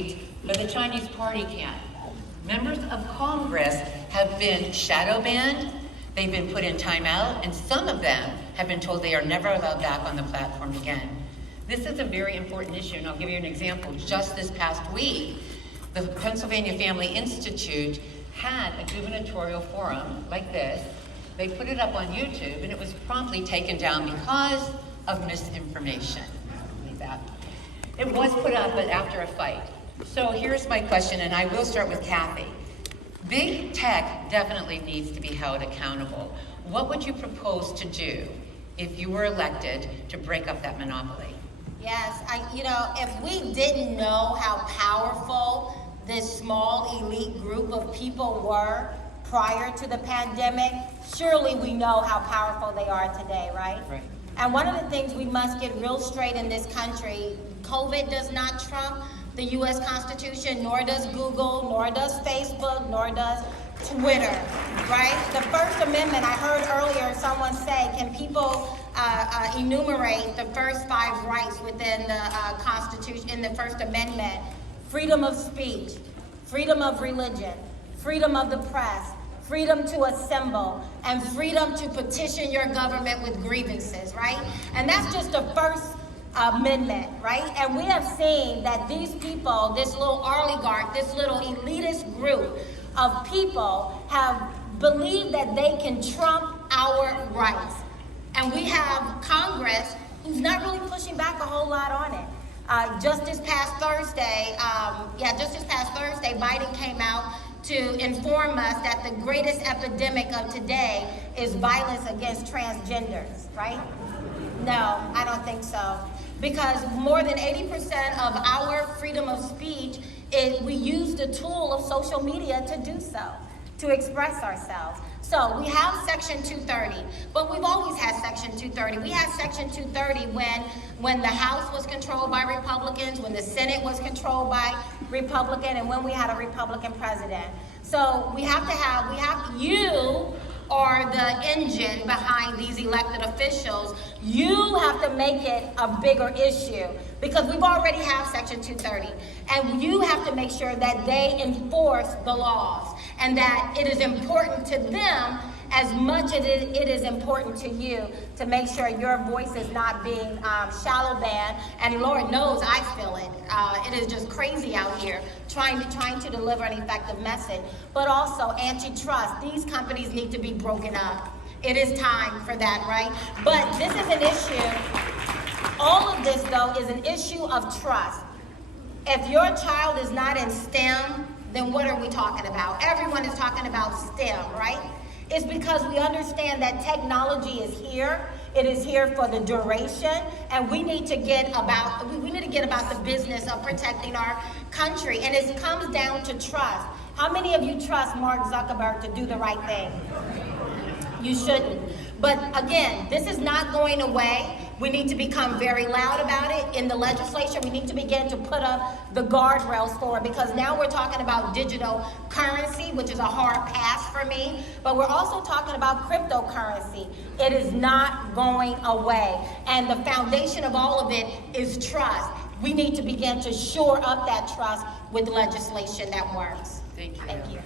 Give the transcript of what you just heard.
tweet, but the Chinese party can't. Members of Congress have been shadow banned, they've been put in timeout, and some of them have been told they are never allowed back on the platform again. This is a very important issue, and I'll give you an example. Just this past week, the Pennsylvania Family Institute had a gubernatorial forum like this. They put it up on YouTube, and it was promptly taken down because of misinformation. Like that. It was put up, but after a fight. So here's my question, and I will start with Kathy. Big tech definitely needs to be held accountable. What would you propose to do if you were elected to break up that monopoly? Yes, if we didn't know how powerful this small elite group of people were prior to the pandemic, surely we know how powerful they are today, right? Right. And one of the things we must get real straight in this country, COVID does not trump the U.S. Constitution, nor does Google, nor does Facebook, nor does Twitter, right? The First Amendment, I heard earlier someone say, can people enumerate the first 5 rights within the Constitution, in the First Amendment? Freedom of speech, freedom of religion, freedom of the press, freedom to assemble, and freedom to petition your government with grievances, right? And that's just the First Amendment, right? And we have seen that these people, this little oligarch, this little elitist group of people have believed that they can trump our rights. And we have Congress who's not really pushing back a whole lot on it. Just this past Thursday, Biden came out to inform us that the greatest epidemic of today is violence against transgenders, right? No, I don't think so. Because more than 80% of our freedom of speech we use the tool of social media to do so, to express ourselves. So we have Section 230, but we've always had Section 230. We had Section 230 when the House was controlled by Republicans, when the Senate was controlled by Republican, and when we had a Republican president. So you are the engine behind these elected officials. You have to make it a bigger issue because we've already have Section 230. And you have to make sure that they enforce the laws and that it is important to them as much as it is important to you to make sure your voice is not being shadow banned. And Lord knows I feel it. It is just crazy out here trying to deliver an effective message. But also antitrust. These companies need to be broken up. It is time for that, right? But this is an issue. All of this, though, is an issue of trust. If your child is not in STEM, then what are we talking about? Everyone is talking about STEM, right? It's because we understand that technology is here. It is here for the duration, and we need to get about the business of protecting our country. And it comes down to trust. How many of you trust Mark Zuckerberg to do the right thing? You shouldn't. But again, this is not going away. We need to become very loud about it in the legislature. We need to begin to put up the guardrails for it because now we're talking about digital currency, which is a hard pass for me, but we're also talking about cryptocurrency. It is not going away. And the foundation of all of it is trust. We need to begin to shore up that trust with legislation that works. Thank you. Thank you.